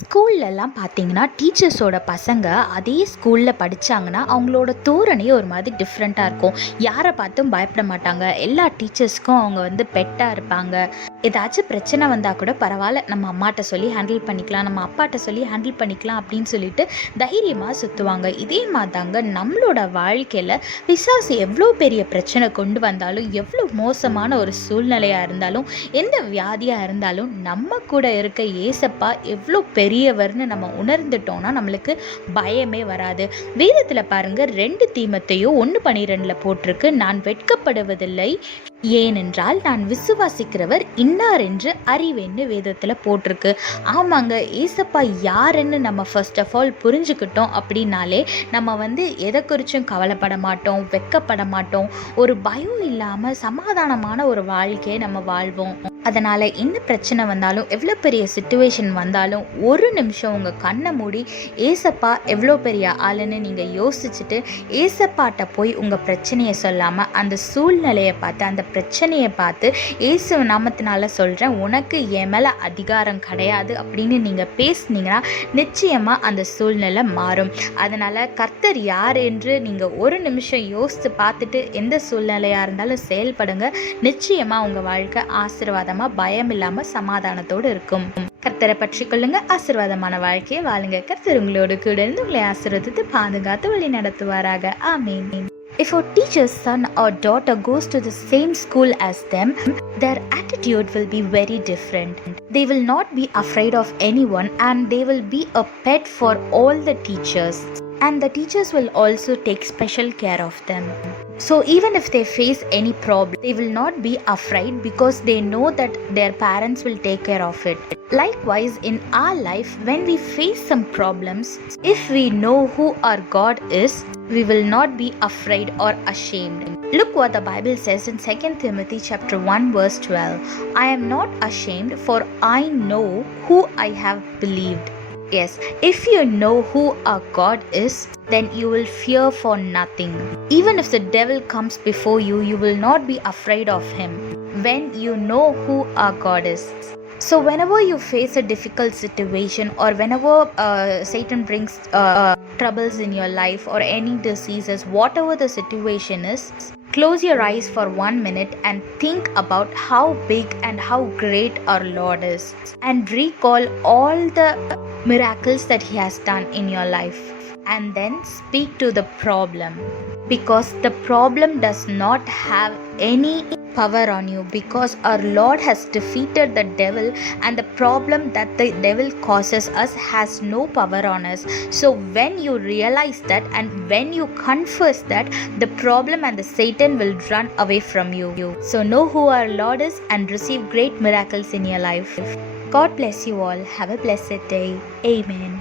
ஸ்கூல்லலாம் பார்த்தீங்கன்னா, டீச்சர்ஸோட பசங்க அதே ஸ்கூல்ல படிச்சாங்கன்னா, அவங்களோட தோரணையே ஒரு மாதிரி டிஃப்ரெண்ட்டா இருக்கும். யார பார்த்தும் பயப்பட மாட்டாங்க. எல்லா டீச்சர்ஸ்க்கும் அவங்க பெட்டா இருப்பாங்க. ஏதாச்சும் பிரச்சனை வந்தா கூட பரவால்ல, நம்ம அம்மாட்ட சொல்லி ஹேண்டில் பண்ணிக்கலாம், நம்ம அப்பாட்ட சொல்லி ஹேண்டில் பண்ணிக்கலாம் அப்படின்னு சொல்லிட்டு தைரியமா சுத்துவாங்க. இதே மாதாங்க நம்மளோட வாழ்க்கையில பிசாசு எவ்வளோ பெரிய பிரச்சனை கொண்டு வந்தாலும், எவ்வளோ மோசமான ஒரு சூழ்நிலையா இருந்தாலும், எந்த வியாதியா இருந்தாலும், நம்ம கூட இருக்க ஏசப்பா எவ்வளோ பெரியவர்னு நம்ம உணர்ந்துட்டோம்னா நம்மளுக்கு பயமே வராது. வேதத்துல பாருங்க, 2 தீமோத்தேயு 1:12 போட்டிருக்கு, நான் வெட்கப்படுவதில்லை, ஏனென்றால் நான் விசுவாசிக்கிறவர் இன்னார் என்று அறிவேன்னு வேதத்துல போட்டிருக்கு. ஆமாங்க, ஏசப்பா யாருன்னு நம்ம ஃபர்ஸ்ட் ஆஃப் ஆல் புரிஞ்சுக்கிட்டோம் அப்படின்னாலே நம்ம எதை குறிச்சும் கவலைப்பட மாட்டோம், வெட்கப்பட மாட்டோம், ஒரு பயம் இல்லாம சமாதானமான ஒரு வாழ்க்கையை நம்ம வாழ்வோம். அதனால் என்ன பிரச்சனை வந்தாலும், எவ்வளோ பெரிய சுச்சுவேஷன் வந்தாலும், ஒரு நிமிஷம் உங்கள் கண்ணை மூடி ஏசப்பா எவ்வளோ பெரிய ஆளுன்னு நீங்கள் யோசிச்சுட்டு ஏசப்பாட்ட போய் உங்கள் பிரச்சனையை சொல்லாமல் அந்த சூழ்நிலையை பார்த்து, அந்த பிரச்சனையை பார்த்து, ஏசு நாமத்தினால சொல்கிறேன், உனக்கு என் மேலே அதிகாரம் கிடையாது அப்படின்னு நீங்கள் பேசுனீங்கன்னா நிச்சயமாக அந்த சூழ்நிலை மாறும். அதனால் கர்த்தர் யார் என்று நீங்கள் ஒரு நிமிஷம் யோசித்து பார்த்துட்டு எந்த சூழ்நிலையாக இருந்தாலும் செயல்படுங்க. நிச்சயமாக உங்கள் வாழ்க்கை ஆசீர்வாதமாக, பயம் இல்லாம சமாதானத்தோடு இருக்கும். கர்த்தரை பற்றி கொள்ளுங்க, ஆசீர்வாதமான வாழ்க்கையை வாழுங்க. கர்த்தர் உங்களோடு கூட இருந்து உங்களை ஆசீர்வதித்து பாதுகாத்து வழி நடத்துவாராக. ஆமென். If a teacher's son or daughter goes to the same school as them, their attitude will be very different. They will not be afraid of anyone and they will be a pet for all the teachers. And the teachers will also take special care of them. So even if they face any problem, they will not be afraid because they know that their parents will take care of it. Likewise, in our life, when we face some problems, if we know who our God is, we will not be afraid or ashamed. Look what the Bible says in 2 Timothy chapter 1 verse 12. I am not ashamed, for I know who I have believed. Yes, if you know who our God is, then you will fear for nothing. Even if the devil comes before you, you will not be afraid of him when you know who our God is. So whenever you face a difficult situation, or whenever Satan brings troubles in your life or any diseases, whatever the situation is, close your eyes for 1 minute and think about how big and how great our Lord is, and recall all the miracles that he has done in your life, and then speak to the problem, because the problem does not have any power on you, because our Lord has defeated the devil, and the problem that the devil causes us has no power on us. So when you realize that and when you confess that, the problem and the Satan will run away from you. So know who our Lord is and receive great miracles in your life. God bless you all. Have a blessed day. Amen.